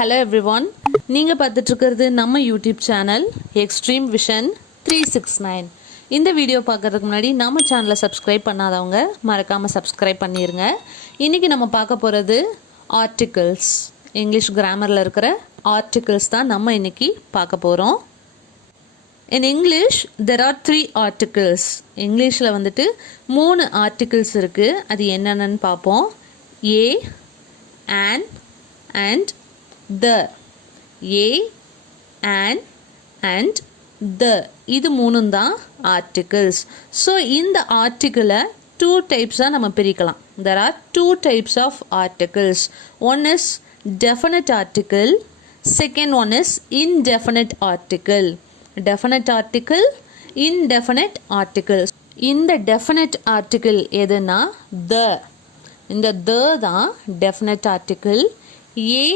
Hello everyone, நீங்கள் பார்த்துட்டு இருக்கிறது நம்ம யூடியூப் சேனல் எக்ஸ்ட்ரீம் விஷன் 369. இந்த வீடியோ பார்க்கறதுக்கு முன்னாடி நம்ம சேனலை சப்ஸ்கிரைப் பண்ணாதவங்க மறக்காமல் சப்ஸ்கிரைப் பண்ணிடுங்க. இன்றைக்கி நம்ம பார்க்க போகிறது ஆர்டிகிள்ஸ், இங்கிலீஷ் கிராமரில் இருக்கிற ஆர்டிகிள்ஸ் தான் நம்ம இன்றைக்கி பார்க்க போகிறோம். In English there are 3 articles. இங்கிலீஷில் வந்துட்டு 3 ஆர்டிகிள்ஸ் இருக்குது. அது என்னென்னு பார்ப்போம். A, an and the. A, an and the. இது மூணும் தான் ஆர்டிகிள்ஸ். ஸோ இந்த ஆர்டிகிளை 2 டைப்ஸாக நம்ம பிரிக்கலாம். There are 2 types of articles. One is definite article. Second one is indefinite article. Definite article, indefinite article. இந்த definite article எதுனா the. இந்த the தான் definite article. A,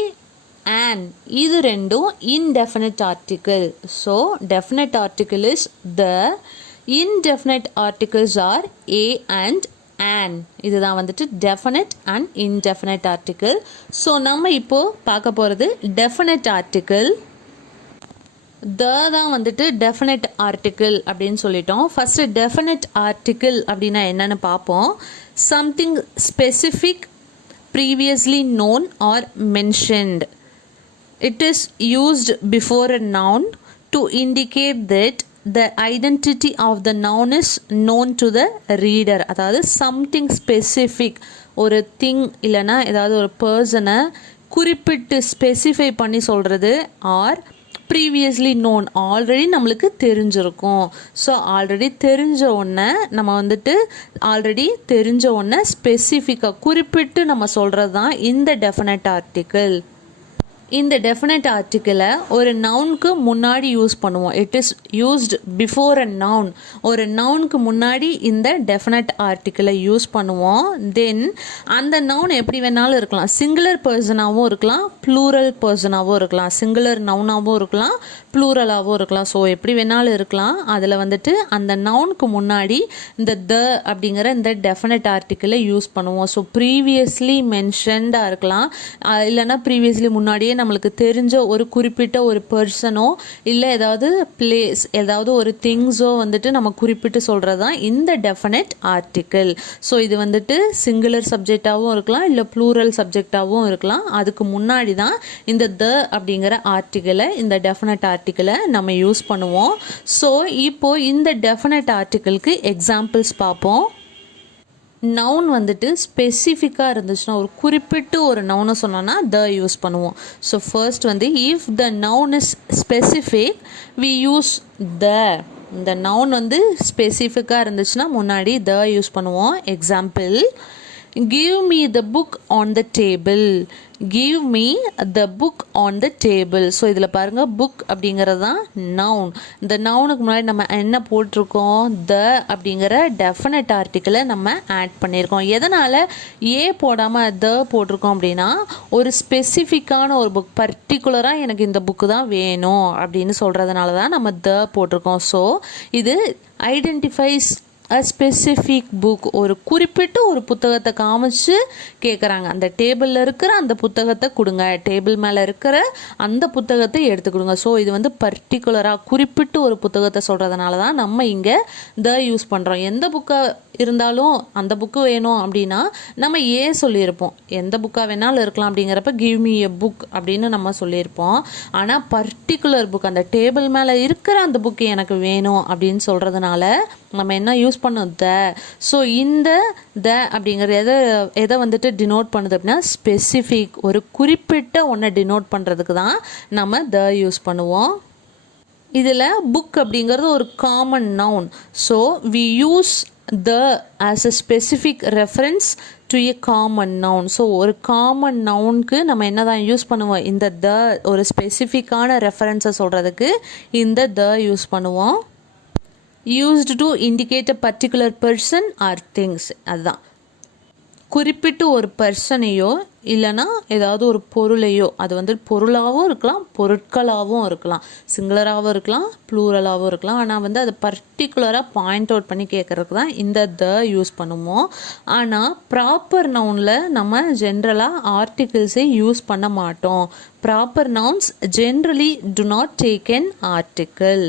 an இது ரெண்டும் indefinite article. So definite article is the. Indefinite articles are a and an. இதுதான் வந்துட்டு definite and indefinite article. So நம்ம இப்போ பார்க்க போகிறது definite article. the தான் வந்துட்டு definite article அப்படின்னு சொல்லிட்டோம். ஃபஸ்ட்டு definite article அப்படின்னா என்னன்னு பார்ப்போம். something specific previously known or mentioned. It is used before a noun to indicate that the identity of the noun is known to the reader. அதாவது something specific, ஒரு thing இல்லைன்னா ஏதாவது ஒரு பர்சனை குறிப்பிட்டு ஸ்பெசிஃபை பண்ணி சொல்கிறது. ஆர் ப்ரீவியஸ்லி நோன், ஆல்ரெடி நம்மளுக்கு தெரிஞ்சிருக்கும். ஸோ ஆல்ரெடி தெரிஞ்ச ஒன்றை நம்ம வந்துட்டு ஆல்ரெடி தெரிஞ்ச ஒன்றை ஸ்பெசிஃபிக்காக குறிப்பிட்டு நம்ம சொல்கிறது தான் இந்த டெஃபினட் ஆர்டிக்கிள். இந்த டெஃபினட் ஆர்டிக்கிளை ஒரு நவுனுக்கு முன்னாடி யூஸ் பண்ணுவோம். It is used before a noun. ஒரு நவுனுக்கு முன்னாடி இந்த டெஃபினட் ஆர்டிக்கிளை யூஸ் பண்ணுவோம். தென் அந்த நவுன் எப்படி வேணாலும் இருக்கலாம். சிங்குலர் பர்சனாகவும் இருக்கலாம், ப்ளூரல் பர்சனாகவும் இருக்கலாம். சிங்குலர் நவுனாகவும் இருக்கலாம், ப்ளூரலாகவும் இருக்கலாம். ஸோ எப்படி வேணாலும் இருக்கலாம். அதில் வந்துட்டு அந்த நவுனுக்கு முன்னாடி இந்த த அப்படிங்கிற இந்த டெஃபினட் ஆர்டிக்கிளை யூஸ் பண்ணுவோம். ஸோ ப்ரீவியஸ்லி மென்ஷன்டாக இருக்கலாம், இல்லைன்னா ப்ரீவியஸ்லி முன்னாடியே நம்மளுக்கு தெரிஞ்ச ஒரு குறிப்பிட்ட ஒரு பர்சனோ இல்லை ஏதாவது பிளேஸ், ஏதாவது ஒரு திங்ஸோ வந்துட்டு நம்ம குறிப்பிட்டு சொல்கிறது தான் இந்த டெஃபினட் ஆர்டிக்கிள். ஸோ இது வந்துட்டு சிங்குலர் சப்ஜெக்டாகவும் இருக்கலாம், இல்லை ப்ளூரல் சப்ஜெக்டாகவும் இருக்கலாம். அதுக்கு முன்னாடி தான் இந்த த அப்படிங்கிற ஆர்டிக்கிளை, இந்த டெஃபினட் ஆர்டிக்கிளை நம்ம யூஸ் பண்ணுவோம். ஸோ இப்போது இந்த டெஃபினட் ஆர்டிக்கிளுக்கு எக்ஸாம்பிள்ஸ் பார்ப்போம். நவுன் வந்துட்டு ஸ்பெசிஃபிக்காக இருந்துச்சுன்னா, ஒரு குறிப்பிட்டு ஒரு நவுனை சொன்னோன்னா த யூஸ் பண்ணுவோம். ஸோ ஃபர்ஸ்ட் வந்து if the noun is specific we use the. இந்த நவுன் வந்து ஸ்பெசிஃபிக்காக இருந்துச்சுன்னா முன்னாடி த யூஸ் பண்ணுவோம். Example, give me the book on the table. give me the book on the table. So இதில் பாருங்கள், புக் அப்படிங்கிறது தான் நவுன். இந்த நவுனுக்கு முன்னாடி நம்ம என்ன போட்டிருக்கோம், த அப்படிங்கிற டெஃபினட் ஆர்டிக்கிளை நம்ம ஆட் பண்ணியிருக்கோம். எதனால் ஏ போடாமல் த போட்டிருக்கோம் அப்படின்னா, ஒரு ஸ்பெசிஃபிக்கான ஒரு புக், பர்டிகுலராக எனக்கு இந்த புக்கு தான் வேணும் அப்படின்னு சொல்கிறதுனால தான் நம்ம த போட்டிருக்கோம். ஸோ இது ஐடென்டிஃபைஸ் அ ஸ்பெசிஃபிக் புக். ஒரு குறிப்பிட்ட ஒரு புத்தகத்தை காமிச்சு கேட்குறாங்க, அந்த டேபிளில் இருக்கிற அந்த புத்தகத்தை கொடுங்க, டேபிள் மேலே இருக்கிற அந்த புத்தகத்தை எடுத்து கொடுங்க. ஸோ இது வந்து பர்டிகுலராக குறிப்பிட்டு ஒரு புத்தகத்தை சொல்கிறதுனால தான் நம்ம இங்கே த யூஸ் பண்ணுறோம். எந்த புக்காக இருந்தாலும் அந்த புக்கு வேணும் அப்படின்னா நம்ம ஏ சொல்லியிருப்போம். எந்த புக்காக வேணாலும் இருக்கலாம் அப்படிங்கிறப்ப கிவ் மீ எ புக் அப்படின்னு நம்ம சொல்லியிருப்போம். ஆனால் பர்டிகுலர் புக், அந்த டேபிள் மேலே இருக்கிற அந்த புக்கு எனக்கு வேணும் அப்படின்னு சொல்கிறதுனால நம்ம என்ன யூஸ் பண்ணோம், த. ஸோ இந்த த அப்படிங்கிற எதை வந்துட்டு டினோட் பண்ணுது அப்படின்னா, ஸ்பெசிஃபிக், ஒரு குறிப்பிட்ட ஒன்றை டினோட் பண்ணுறதுக்கு தான் நம்ம த யூஸ் பண்ணுவோம். இதில் புக் அப்படிங்கிறது ஒரு common noun. So we use the as a specific reference to a common noun. So ஒரு காமன் நவுனுக்கு நம்ம என்ன தான் யூஸ் பண்ணுவோம், இந்த த. ஒரு ஸ்பெசிஃபிக்கான ரெஃபரன்ஸை சொல்கிறதுக்கு இந்த த யூஸ் பண்ணுவோம். used to indicate a particular person or things. அதுதான் குறிப்பிட்டு ஒரு பர்சனையோ இல்லைனா ஏதாவது ஒரு பொருளையோ, அது வந்து பொருளாகவும் இருக்கலாம், பொருட்களாகவும் இருக்கலாம், சிங்குலராகவும் இருக்கலாம், ப்ளூரலாகவும் இருக்கலாம். ஆனால் வந்து அதை பர்டிகுலராக பாயிண்ட் அவுட் பண்ணி கேட்குறதுக்கு தான் இந்த த யூஸ் பண்ணுவோம். ஆனால் ப்ராப்பர் நவுனில் நம்ம ஜென்ரலாக ஆர்டிகிள்ஸே யூஸ் பண்ண மாட்டோம். Proper nouns generally do not take an article.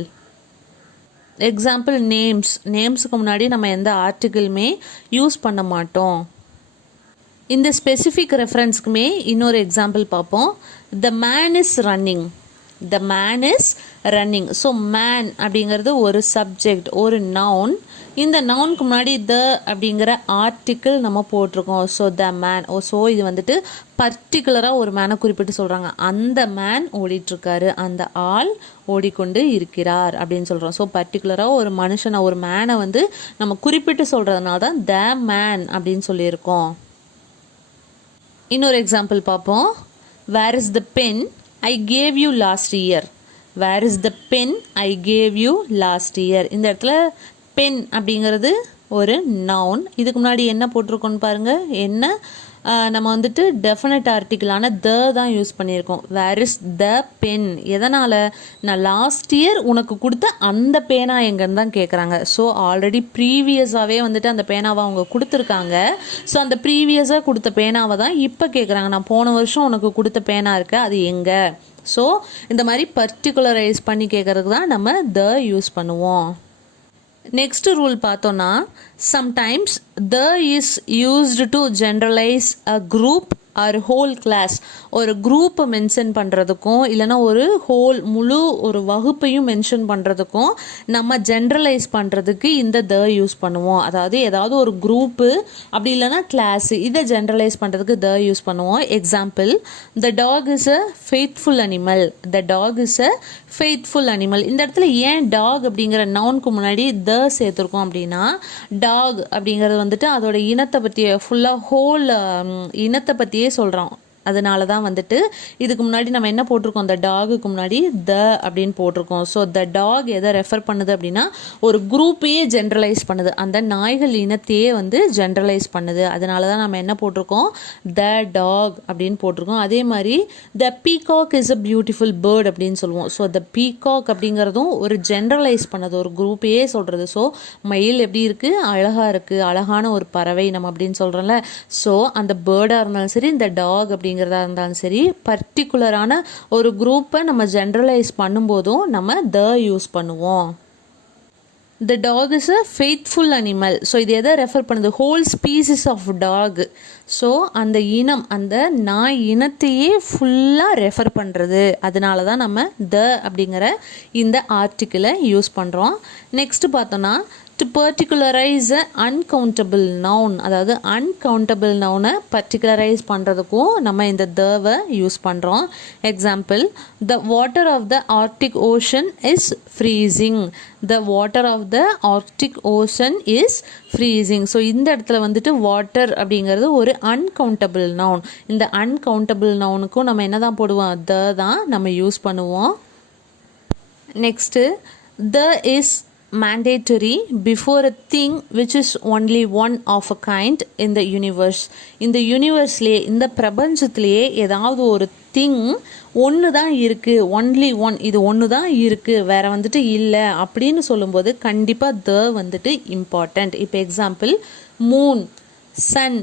Example நேம்ஸுக்கு முன்னாடி நம்ம எந்த ஆர்டிகிளுமே யூஸ் பண்ண மாட்டோம். இந்த ஸ்பெசிஃபிக் ரெஃபரன்ஸ்க்குமே இன்னொரு எக்ஸாம்பிள் பார்ப்போம். The man is running. The man is running. So man அப்படிங்கிறது ஒரு சப்ஜெக்ட், ஒரு நவுன். இந்த நவுனுக்கு முன்னாடி த அப்படிங்கிற ஆர்டிக்கிள் நம்ம போட்டிருக்கோம். So the man. ஸோ இது வந்துட்டு பர்டிகுலராக ஒரு மேனை குறிப்பிட்டு சொல்கிறாங்க. அந்த மேன் ஓடிட்டுருக்காரு, அந்த ஆள் ஓடிக்கொண்டு இருக்கிறார் அப்படின்னு சொல்கிறோம். ஸோ பர்டிகுலராக ஒரு மனுஷனை, ஒரு மேனை வந்து நம்ம குறிப்பிட்டு சொல்கிறதுனால தான் த மேன் அப்படின்னு சொல்லியிருக்கோம். இன்னொரு எக்ஸாம்பிள் பார்ப்போம். Where is the pen I gave you last year. Where is the pen I gave you last year. இந்த இடத்துல பென் அப்படிங்கிறது ஒரு நவுன். இதுக்கு முன்னாடி என்ன போட்டிருக்கோன்னு பாருங்கள். என்ன நம்ம வந்துட்டு டெஃபினட் ஆர்டிக்கிளான த தான் யூஸ் பண்ணியிருக்கோம். Where is the pen. எதனால்? நான் லாஸ்ட் இயர் உனக்கு கொடுத்த அந்த பேனா எங்கன்னு தான் கேட்குறாங்க. ஸோ ஆல்ரெடி ப்ரீவியஸாகவே வந்துட்டு அந்த பேனாவை அவங்க கொடுத்துருக்காங்க. ஸோ அந்த ப்ரீவியஸாக கொடுத்த பேனாவை தான் இப்போ கேட்குறாங்க. நான் போன வருஷம் உனக்கு கொடுத்த பேனா இருக்கு, அது எங்கே? ஸோ இந்த மாதிரி பர்டிகுலரைஸ் பண்ணி கேட்குறதுக்கு தான் நம்ம த யூஸ் பண்ணுவோம். நெக்ஸ்ட் ரூல் பார்த்தோன்னா, sometimes the is used to generalize a group or whole class. ஒரு குரூப்பை மென்ஷன் பண்ணுறதுக்கும் இல்லைனா ஒரு முழு ஒரு வகுப்பையும் மென்ஷன் பண்ணுறதுக்கும் நம்ம ஜென்ரலைஸ் பண்ணுறதுக்கு இந்த த யூஸ் பண்ணுவோம். அதாவது ஏதாவது ஒரு குரூப்பு அப்படி இல்லைனா கிளாஸு, இதை ஜென்ரலைஸ் பண்ணுறதுக்கு த யூஸ் பண்ணுவோம். Example, the dog is a faithful animal. The dog is a faithful animal. இந்த இடத்துல ஏன் டாக் அப்படிங்கிற நவுனுக்கு முன்னாடி த சேர்த்துருக்கோம் அப்படின்னா, டாக் அப்படிங்கிறது வந்துட்டு அதோட இனத்தை பற்றிய ஃபுல்லாக இனத்தை பற்றியே சொல்கிறோம். அதனால தான் வந்துட்டு இதுக்கு முன்னாடி நம்ம என்ன போட்டிருக்கோம், அந்த டாகுக்கு முன்னாடி த அப்படின்னு போட்டிருக்கோம். ஸோ த டாக் எதை ரெஃபர் பண்ணுது அப்படின்னா, ஒரு குரூப்பையே ஜென்ரலைஸ் பண்ணுது, அந்த நாய்கள் இனத்தையே வந்து ஜென்ரலைஸ் பண்ணுது. அதனால தான் நம்ம என்ன போட்டிருக்கோம், த டாக் அப்படின்னு போட்டிருக்கோம். அதே மாதிரி the peacock is a beautiful bird அப்படின்னு சொல்லுவோம். ஸோ த பீகாக் அப்படிங்கிறதும் ஒரு ஜென்ரலைஸ் பண்ணது, ஒரு குரூப்பையே சொல்கிறது. ஸோ மயில் எப்படி இருக்குது, அழகாக இருக்குது, அழகான ஒரு பறவை நம்ம அப்படின்னு சொல்கிறோம்ல. ஸோ அந்த பேர்டாக இருந்தாலும் சரி, இந்த டாக் அப்படிங்கிறதா இருந்தாலும் சரி, பர்டிகுலரான ஒரு குரூப்பை நம்ம ஜென்ரலைஸ் பண்ணும்போதும் நம்ம த யூஸ் பண்ணுவோம். The dog is a faithful animal. So இது எதை ரெஃபர் பண்ணுது, whole species of dog. So அந்த இனம், அந்த நாய் இனத்தையே ஃபுல்லாக ரெஃபர் பண்ணுறது. அதனால தான் நம்ம த அப்படிங்கிற இந்த ஆர்டிக்கிளை யூஸ் பண்ணுறோம். நெக்ஸ்ட் பார்த்தோன்னா, to particularize an uncountable noun. அதாவது அன்கவுண்டபிள் நவுனை பர்டிகுலரைஸ் பண்ணுறதுக்கும் நம்ம இந்த தவை யூஸ் பண்ணுறோம். Example, the water of the Arctic ocean is freezing. The water of the Arctic ocean is freezing. So இந்த இடத்துல வந்துட்டு வாட்டர் அப்படிங்கிறது ஒரு அன்கவுண்டபிள் நவுன். இந்த அன்கவுண்டபிள் நவுனுக்கும் நம்ம என்ன தான் போடுவோம், த தான் நம்ம யூஸ் பண்ணுவோம். Next, the is mandatory before a thing which is only one of a kind in the universe. இந்த யூனிவர்ஸ்லேயே, இந்த பிரபஞ்சத்திலேயே ஏதாவது ஒரு திங் ஒன்று தான் இருக்குது, ஒன்லி ஒன், இது ஒன்று தான் இருக்குது, வேறு வந்துட்டு இல்லை அப்படின்னு சொல்லும்போது கண்டிப்பாக த வந்துட்டு இம்பார்ட்டண்ட். இப்போ எக்ஸாம்பிள், மூன், சன்,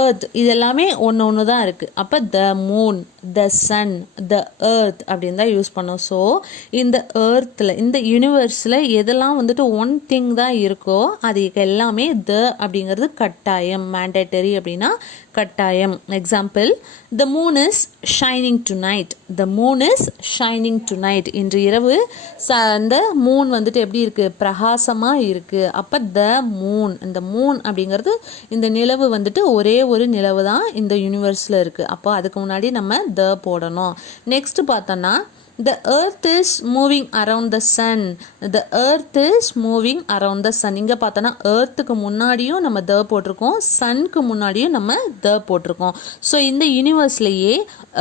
எர்த், இது எல்லாமே ஒன்று தான் இருக்குது. அப்போ the moon, the sun, the earth அப்படின்னு தான் யூஸ் பண்ணோம். ஸோ இந்த எர்த்தில், இந்த யூனிவர்ஸில் எதெல்லாம் வந்துட்டு ஒன் திங் தான் இருக்கோ அதுக்கு எல்லாமே த அப்படிங்கிறது கட்டாயம், மேண்டேட்டரி அப்படின்னா கட்டாயம். Example, the moon is shining to night. The moon is shining to night. இன்று இரவு அந்த மூன் வந்துட்டு எப்படி இருக்குது, பிரகாசமாக இருக்குது. அப்போ த மூன், இந்த மூன் அப்படிங்கிறது, இந்த நிலவு வந்துட்டு ஒரே ஒரு நிலவு தான் இந்த யூனிவர்ஸில் இருக்குது. அப்போ அதுக்கு முன்னாடி நம்ம த போடணும். நெக்ஸ்ட் பார்த்தோன்னா, the earth is moving around the sun. the earth is moving around the sun. இங்கே பார்த்தோன்னா earthக்கு முன்னாடியும் நம்ம த போட்டிருக்கோம், சன்க்கு முன்னாடியும் நம்ம த போட்டிருக்கோம். ஸோ இந்த யூனிவர்ஸ்லேயே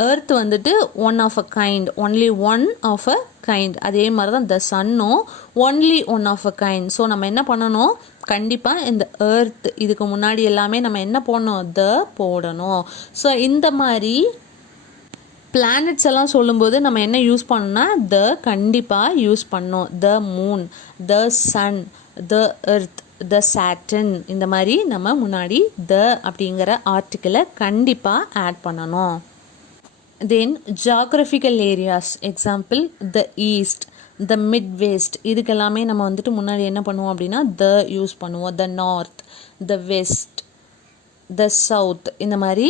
earth வந்துட்டு one of a kind, only one of a kind. அதே மாதிரி தான் த சன்னும் only one of a kind. So நம்ம என்ன பண்ணணும், கண்டிப்பாக இந்த எர்த் இதுக்கு முன்னாடி எல்லாமே நம்ம என்ன போடணும், த போடணும். ஸோ இந்த மாதிரி பிளானட்ஸ் எல்லாம் சொல்லும்போது நம்ம என்ன யூஸ் பண்ணோம்னா த கண்டிப்பாக யூஸ் பண்ணோம். The moon, the sun, the earth, the Saturn, இந்த மாதிரி நம்ம முன்னாடி த அப்படிங்கிற ஆர்டிக்கிளை கண்டிப்பாக ஆட் பண்ணணும். Then geographical areas, example the east, the Midwest, இதுக்கெல்லாமே நம்ம வந்துட்டு முன்னாடி என்ன பண்ணுவோம் அப்படின்னா த யூஸ் பண்ணுவோம். The north, the west, the south, இந்த மாதிரி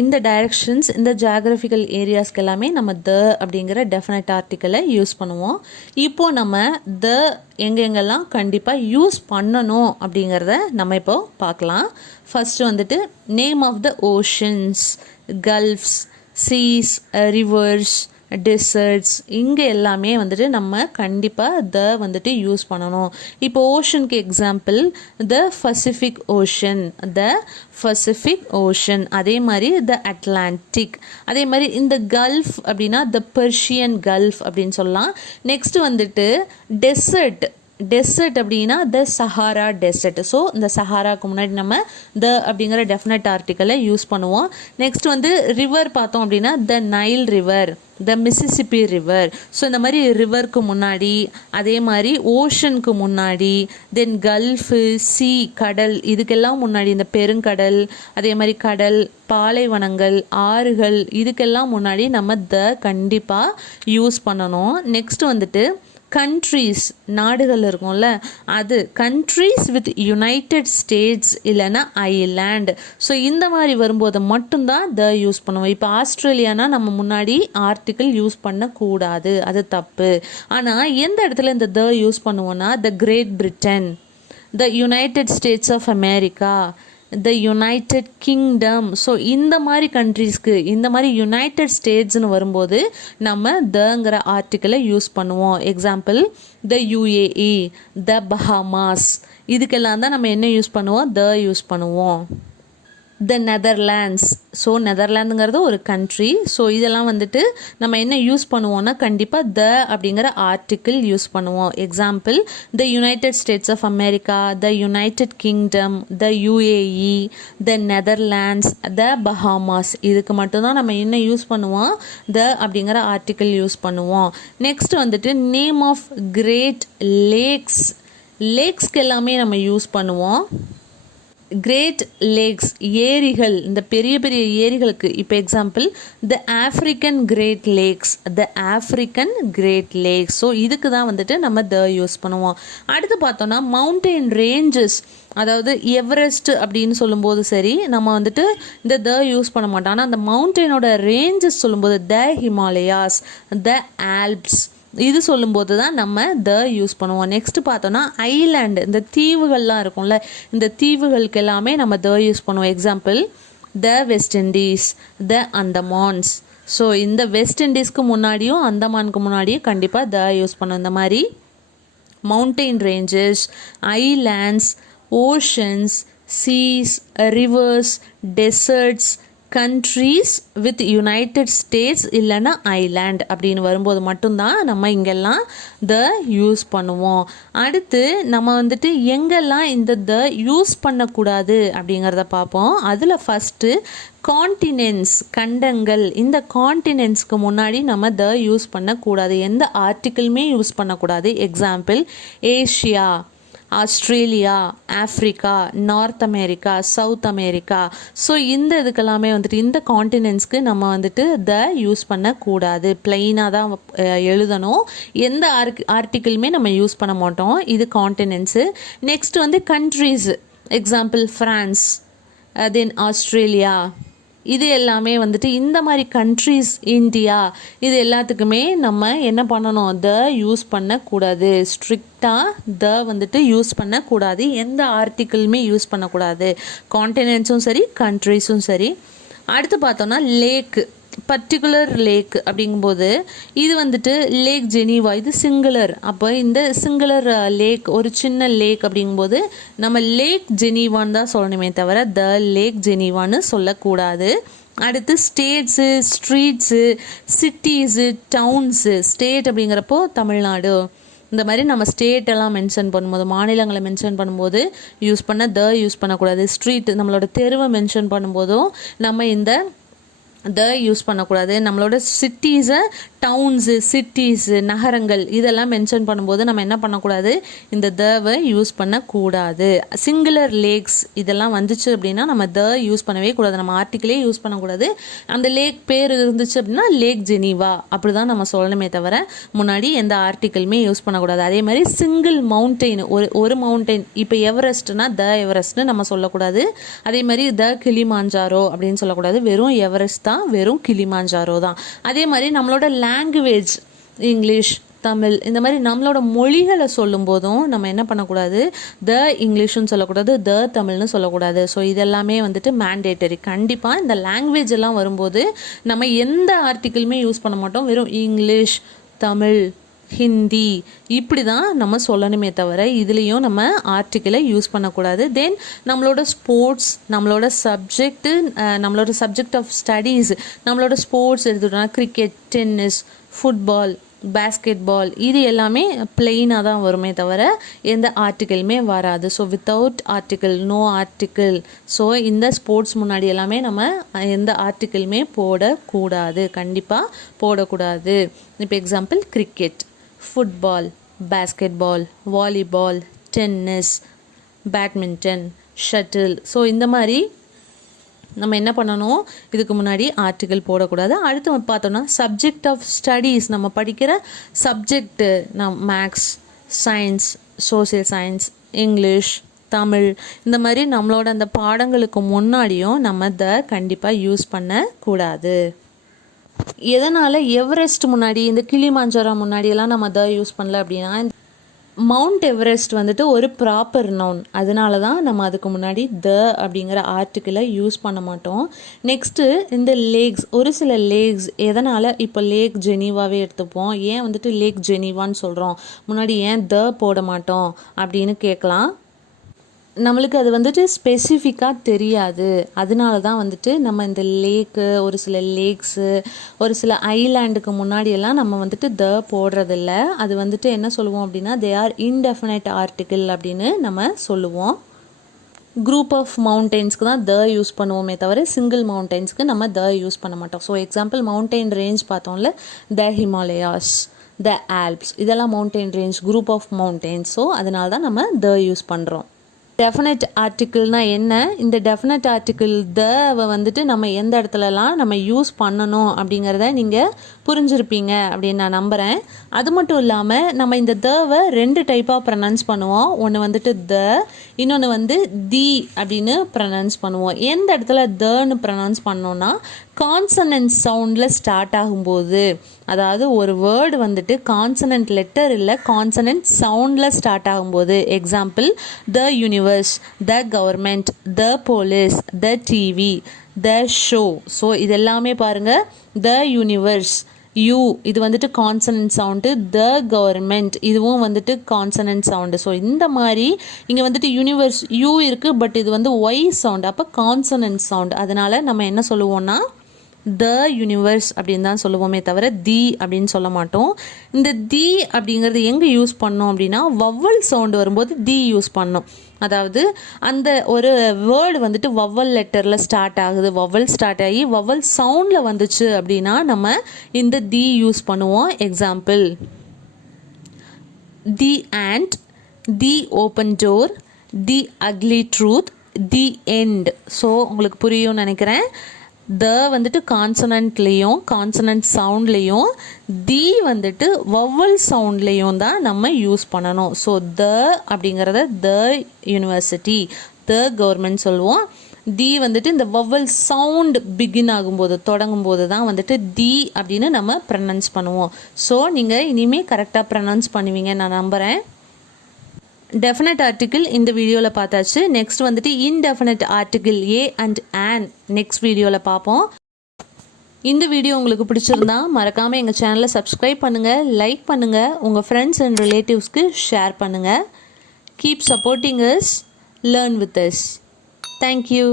இந்த டைரக்ஷன்ஸ், இந்த ஜியாகிரபிக்கல் ஏரியாஸ்க்கு எல்லாமே நம்ம த அப்படிங்கிற டெஃபினட் ஆர்டிக்கலை யூஸ் பண்ணுவோம். இப்போது நம்ம த எங்கெங்கெல்லாம் கண்டிப்பாக யூஸ் பண்ணணும் அப்படிங்கிறத நம்ம இப்போ பார்க்கலாம். ஃபஸ்ட்டு வந்துட்டு name of the oceans, gulfs, seas, rivers, deserts, இங்கே எல்லாமே வந்துட்டு நம்ம கண்டிப்பாக த வந்துட்டு யூஸ் பண்ணணும். இப்போ ஓஷனுக்கு example the Pacific Ocean, the Pacific Ocean, அதே மாதிரி த அட்லாண்டிக், அதே மாதிரி இந்த கல்ஃப் அப்படின்னா த பெர்ஷியன் கல்ஃப் அப்படின்னு சொல்லலாம். நெக்ஸ்ட் வந்துட்டு டெசர்ட், டெசர்ட் அப்படின்னா த சஹாரா டெசர்ட். ஸோ இந்த சஹாராவுக்கு முன்னாடி நம்ம த அப்படிங்கிற டெஃபினட் ஆர்டிக்கலை யூஸ் பண்ணுவோம். நெக்ஸ்ட் வந்து ரிவர் பார்த்தோம் அப்படின்னா த நைல் ரிவர், த மிசிசிப்பி ரிவர். ஸோ இந்த மாதிரி ரிவருக்கு முன்னாடி, அதே மாதிரி ஓஷனுக்கு முன்னாடி, தென் கல்ஃபு, சி, கடல், இதுக்கெல்லாம் முன்னாடி இந்த பெருங்கடல், அதே மாதிரி கடல், பாலைவனங்கள், ஆறுகள், இதுக்கெல்லாம் முன்னாடி நம்ம த கண்டிப்பாக யூஸ் பண்ணணும். நெக்ஸ்ட் வந்துட்டு கண்ட்ரீஸ், நாடுகள் இருக்கும்ல, அது கண்ட்ரீஸ் வித் யுனைடெட் ஸ்டேட்ஸ் இல்லைன்னா ஐலேண்ட். ஸோ இந்த மாதிரி வரும்போது மட்டும்தான் த யூஸ் பண்ணுவோம். இப்போ ஆஸ்திரேலியானா நம்ம முன்னாடி ஆர்டிக்கிள் யூஸ் பண்ணக்கூடாது, அது தப்பு. ஆனால் எந்த இடத்துல இந்த த யூஸ் பண்ணுவோன்னா the Great Britain, the United States of America, the United Kingdom. So இந்த மாதிரி கண்ட்ரீஸ்க்கு, இந்த மாதிரி யுனைடெட் ஸ்டேட்ஸ்னு வரும்போது நம்ம தங்கிற ஆர்டிக்கிளை யூஸ் பண்ணுவோம். Example the UAE, the Bahamas, இதுக்கெல்லாம் தான் நம்ம என்ன யூஸ் பண்ணுவோம், த யூஸ் பண்ணுவோம். த நெதர்லாண்ட்ஸ், ஸோ நெதர்லாந்துங்கிறது ஒரு கண்ட்ரி. ஸோ இதெல்லாம் வந்துட்டு நம்ம என்ன யூஸ் பண்ணுவோம்னா கண்டிப்பாக த அப்படிங்கிற ஆர்டிக்கிள் யூஸ் பண்ணுவோம். Example the United States of America, the United Kingdom, the UAE, the Netherlands, the Bahamas, இதுக்கு மட்டும்தான் நம்ம என்ன யூஸ் பண்ணுவோம், த அப்படிங்கிற ஆர்டிக்கிள் யூஸ் பண்ணுவோம். நெக்ஸ்ட் வந்துட்டு நேம் ஆஃப் கிரேட் லேக்ஸ், லேக்ஸ்க்கு எல்லாமே நம்ம யூஸ் பண்ணுவோம். கிரேட் லேக்ஸ், ஏரிகள், இந்த பெரிய பெரிய ஏரிகளுக்கு இப்போ example the African Great Lakes, the African Great Lakes. So இதுக்கு தான் வந்துட்டு நம்ம த யூஸ் பண்ணுவோம். அடுத்து பார்த்தோன்னா மவுண்டெயின் ரேஞ்சஸ், அதாவது எவரெஸ்ட் அப்படின்னு சொல்லும்போது சரி நம்ம வந்துட்டு இந்த த யூஸ் பண்ண மாட்டோம். ஆனால் அந்த மவுண்டெயினோட ரேஞ்சஸ் சொல்லும்போது த ஹிமாலயாஸ், த ஆல்ப்ஸ், இது சொல்லும்போது தான் நம்ம த யூஸ் பண்ணுவோம். நெக்ஸ்ட் பார்த்தோன்னா ஐலாண்டு, இந்த தீவுகள்லாம் இருக்கும்ல, இந்த தீவுகளுக்கு எல்லாமே நம்ம த யூஸ் பண்ணுவோம். Example the West Indies, the Andamans. So இந்த வெஸ்ட் இண்டீஸ்க்கு முன்னாடியும் அந்தமானுக்கு முன்னாடியும் கண்டிப்பாக த யூஸ் பண்ணுவோம். இந்த மாதிரி mountain ranges, islands, oceans, seas, rivers, deserts, countries with United States இல்லைன்னா ஐலாண்ட் அப்படின்னு வரும்போது மட்டும்தான் நம்ம இங்கெல்லாம் த யூஸ் பண்ணுவோம். அடுத்து நம்ம வந்துட்டு எங்கெல்லாம் இந்த த யூஸ் பண்ணக்கூடாது அப்படிங்கிறத பார்ப்போம். அதில் ஃபஸ்ட்டு காண்டினென்ட்ஸ், கண்டங்கள். இந்த காண்டினென்ட்ஸ்க்கு முன்னாடி நம்ம த யூஸ் பண்ணக்கூடாது, எந்த ஆர்டிக்கிளுமே யூஸ் பண்ணக்கூடாது. Example Asia, Australia, Africa, north America, south America. So இந்த இதுக்கெல்லாமே வந்துட்டு இந்த காண்டினென்ட்ஸ்க்கு நம்ம வந்துட்டு த யூஸ் பண்ணக்கூடாது, பிளெயினாக தான் எழுதணும். எந்த ஆர்டிக்கிளுமே நம்ம யூஸ் பண்ண மாட்டோம். இது காண்டினென்ட்ஸு. நெக்ஸ்ட் வந்து கண்ட்ரீஸ், எக்ஸாம்பிள் ஃப்ரான்ஸ், தென் ஆஸ்திரேலியா, இது எல்லாமே வந்துட்டு இந்த மாதிரி கண்ட்ரீஸ், இந்தியா, இது எல்லாத்துக்குமே நம்ம என்ன பண்ணணும், த யூஸ் பண்ணக்கூடாது. ஸ்ட்ரிக்டாக த வந்துட்டு யூஸ் பண்ணக்கூடாது, எந்த ஆர்டிக்கிளுமே யூஸ் பண்ணக்கூடாது, காண்டினென்ட்ஸும் சரி கண்ட்ரீஸும் சரி. அடுத்து பார்த்தோன்னா லேக்கு, பர்டிகுலர் லேக் அப்படிங்கும்போது இது வந்துட்டு லேக் ஜெனீவா, இது சிங்குலர். அப்போ இந்த சிங்குலர் லேக், ஒரு சின்ன லேக் அப்படிங்கும்போது நம்ம லேக் ஜெனீவான்னு தான் சொல்லணுமே தவிர த லேக் ஜெனீவான்னு சொல்லக்கூடாது. அடுத்து States, streets, cities, downs. State அப்படிங்கிறப்போ தமிழ்நாடு, இந்த மாதிரி நம்ம ஸ்டேட் எல்லாம் மென்ஷன் பண்ணும்போது, மாநிலங்களை மென்ஷன் பண்ணும்போது யூஸ் பண்ண த யூஸ் பண்ணக்கூடாது. ஸ்ட்ரீட் நம்மளோட தெருவை மென்ஷன் பண்ணும்போதும் நம்ம இந்த த யூஸ் பண்ணக்கூடாது. நம்மளோட சிட்டிஸை, டவுன்ஸு, சிட்டிஸு, நகரங்கள் இதெல்லாம் மென்ஷன் பண்ணும்போது நம்ம என்ன பண்ணக்கூடாது, இந்த தவை யூஸ் பண்ணக்கூடாது. சிங்குலர் லேக்ஸ் இதெல்லாம் வந்துச்சு அப்படின்னா நம்ம த யூஸ் பண்ணவே கூடாது. நம்ம ஆர்டிக்கிளே யூஸ் பண்ணக்கூடாது. அந்த லேக் பேர் இருந்துச்சு அப்படின்னா லேக் ஜெனீவா அப்படி தான் நம்ம சொல்லணுமே தவிர முன்னாடி எந்த ஆர்டிக்கிளுமே யூஸ் பண்ணக்கூடாது. அதே மாதிரி சிங்கிள் மவுண்டெயின், ஒரு மவுண்டெயின், இப்போ எவரெஸ்ட்னா த எவரெஸ்ட்னு நம்ம சொல்லக்கூடாது. அதே மாதிரி த கிளிமாஞ்சாரோ அப்படின்னு சொல்லக்கூடாது. வெறும் எவரெஸ்ட் தான், வெறும் கிளிமாஞ்சாரோ தான். அதே மாதிரி நம்மளோட லாங்குவேஜ், இங்கிலீஷ், தமிழ், இந்த மாதிரி நம்மளோட மொழிகளை சொல்லும் போதும் நம்ம என்ன பண்ணக்கூடாது, த இங்கிலீஷ்னு சொல்லக்கூடாது, த தமிழ்னு சொல்லக்கூடாது. ஸோ இதெல்லாமே வந்துட்டு மேண்டேட்டரி. கண்டிப்பாக இந்த லாங்குவேஜ் எல்லாம் வரும்போது நம்ம எந்த ஆர்டிக்கிளுமே யூஸ் பண்ண மாட்டோம். வெறும் இங்கிலீஷ், தமிழ், ஹிந்தி இப்படி தான் நம்ம சொல்லணுமே தவிர இதுலேயும் நம்ம ஆர்டிக்கிளை யூஸ் பண்ணக்கூடாது. தென் நம்மளோட ஸ்போர்ட்ஸ், நம்மளோட சப்ஜெக்ட் ஆஃப் ஸ்டடீஸ், நம்மளோட ஸ்போர்ட்ஸ் எடுத்துட்டோம்னா கிரிக்கெட், டென்னிஸ், ஃபுட்பால், பேஸ்கெட்பால் இது எல்லாமே பிளெயினாக தான் வருமே தவிர எந்த ஆர்டிக்கிளுமே வராது. So without article, no article. So இந்த ஸ்போர்ட்ஸ் முன்னாடி எல்லாமே நம்ம எந்த ஆர்டிக்கிளுமே போடக்கூடாது, கண்டிப்பாக போடக்கூடாது. இப்போ example cricket, football, basketball, volleyball, tennis, badminton, shuttle. So இந்த மாதிரி நம்ம என்ன பண்ணணும், இதுக்கு முன்னாடி ஆர்டிக்கிள் போடக்கூடாது. அடுத்து பார்த்தோம்னா சப்ஜெக்ட் ஆஃப் ஸ்டடீஸ், நம்ம படிக்கிற subject, maths, science, social science, English, Tamil, இந்த மாதிரி நம்மளோட அந்த பாடங்களுக்கு முன்னாடியும் நம்ம கண்டிப்பாக யூஸ் பண்ணக்கூடாது. எதனால் எவரெஸ்ட் முன்னாடி, இந்த கிளிமாஞ்சாரோ முன்னாடியெல்லாம் நம்ம யூஸ் பண்ணல அப்படின்னா, மவுண்ட் எவரெஸ்ட் வந்துட்டு ஒரு ப்ராப்பர் நவுன், அதனால தான் நம்ம அதுக்கு முன்னாடி த அப்படிங்கிற ஆர்டிக்கிளை யூஸ் பண்ண மாட்டோம். நெக்ஸ்ட்டு இந்த லேக்ஸ், ஒரு சில லேக்ஸ் எதனால், இப்போ லேக் ஜெனீவாவே எடுத்துப்போம். ஏன் வந்துட்டு லேக் ஜெனீவான்னு சொல்கிறோம், முன்னாடி ஏன் த போட மாட்டோம் அப்படின்னு கேட்கலாம். நம்மளுக்கு அது வந்துட்டு ஸ்பெசிஃபிக்காக தெரியாது. அதனால தான் வந்துட்டு நம்ம இந்த லேக்கு, ஒரு சில லேக்ஸு, ஒரு சில ஐலாண்டுக்கு முன்னாடியெல்லாம் நம்ம வந்துட்டு த போடுறதில்ல. அது வந்துட்டு என்ன சொல்லுவோம் அப்படின்னா, தே ஆர் இன்டெஃபினைட் ஆர்டிக்கிள் அப்படின்னு நம்ம சொல்லுவோம். குரூப் ஆஃப் மவுண்டெயின்ஸ்க்கு தான் த யூஸ் பண்ணுவோமே தவிர சிங்கிள் மவுண்டெயின்ஸ்க்கு நம்ம த யூஸ் பண்ண மாட்டோம். ஸோ எக்ஸாம்பிள் மவுண்டெயின் ரேஞ்ச் பார்த்தோம்ல, த ஹிமாலயாஸ், த ஆல்ப்ஸ், இதெல்லாம் mountain range, group of mountains. So அதனால தான் நம்ம த யூஸ் பண்ணுறோம். டெஃபினட் ஆர்டிக்கிள்னா என்ன, இந்த டெஃபினட் ஆர்டிக்கிள் தவை வந்துட்டு நம்ம எந்த இடத்துலலாம் நம்ம யூஸ் பண்ணணும் அப்படிங்கிறத நீங்கள் புரிஞ்சிருப்பீங்க அப்படின்னு நான் நம்புகிறேன். அது மட்டும் இல்லாமல் நம்ம இந்த தவை 2 டைப்பாக ப்ரனவுன்ஸ் பண்ணுவோம். ஒன்று வந்துட்டு த, இன்னொன்று வந்து தி அப்படின்னு ப்ரனவுன்ஸ் பண்ணுவோம். எந்த இடத்துல தன்னு ப்ரனவுன்ஸ் பண்ணோன்னா கான்சனன்ட் சவுண்டில் ஸ்டார்ட் ஆகும்போது, அதாவது ஒரு வேர்டு வந்துட்டு கான்சனன்ட் லெட்டர் இல்லை, கான்சனன்ட் சவுண்டில் ஸ்டார்ட் ஆகும்போது. Example the universe, the government, the police, the TV, the show. So இதெல்லாமே பாருங்கள், த யூனிவர்ஸ், யூ இது வந்துட்டு கான்சனன்ட் சவுண்டு, த கவர்மெண்ட் இதுவும் வந்துட்டு கான்சனன்ட் சவுண்டு. ஸோ இந்த மாதிரி இங்கே வந்துட்டு யூனிவர்ஸ் யூ இருக்குது, பட் இது வந்து ஒய் சவுண்ட், அப்போ கான்சனன்ட் சவுண்ட். அதனால் நம்ம என்ன சொல்லுவோம்னா த யூனிவர்ஸ் அப்படின்னு தான் சொல்லுவோமே தவிர தி அப்படின்னு சொல்ல மாட்டோம். இந்த தி அப்படிங்கிறது எங்கே யூஸ் பண்ணோம் அப்படின்னா, வவ்வல் சவுண்டு வரும்போது தி யூஸ் பண்ணோம். அதாவது அந்த ஒரு வேர்டு வந்துட்டு வவ்வல் லெட்டரில் ஸ்டார்ட் ஆகுது, வவ்வல் ஸ்டார்ட் ஆகி வவ்வல் சவுண்டில் வந்துச்சு அப்படின்னா நம்ம இந்த தி யூஸ் பண்ணுவோம். Example the and, the open door, the ugly truth, the end. So உங்களுக்கு புரியும்னு நினைக்கிறேன். த வந்துட்டு கான்சனன்ட்லேயும் கான்சனன்ட் சவுண்ட்லேயும், தி வந்துட்டு வவ்வல் சவுண்ட்லேயும் தான் நம்ம யூஸ் பண்ணணும். ஸோ த அப்படிங்கிறத த யூனிவர்சிட்டி, த கவர்மெண்ட் சொல்லுவோம். தி வந்துட்டு இந்த வவ்வல் சவுண்ட் பிகின் ஆகும்போது, தொடங்கும்போது தான் வந்துட்டு தி அப்படின்னு நம்ம ப்ரனவுன்ஸ் பண்ணுவோம். ஸோ நீங்கள் இனிமேல் கரெக்டாக ப்ரனவுன்ஸ் பண்ணுவீங்க நான் நம்புகிறேன். டெஃபினட் ஆர்டிக்கிள் இந்த வீடியோவில் பார்த்தாச்சு. நெக்ஸ்ட் வந்துட்டு indefinite article A and on next வீடியோவில் பார்ப்போம். இந்த வீடியோ உங்களுக்கு பிடிச்சிருந்தா மறக்காமல் எங்கள் சேனலை சப்ஸ்கிரைப் பண்ணுங்கள், லைக் பண்ணுங்கள், உங்கள் ஃப்ரெண்ட்ஸ் அண்ட் ரிலேட்டிவ்ஸ்க்கு ஷேர் பண்ணுங்கள். Keep supporting us, learn with us. Thank you.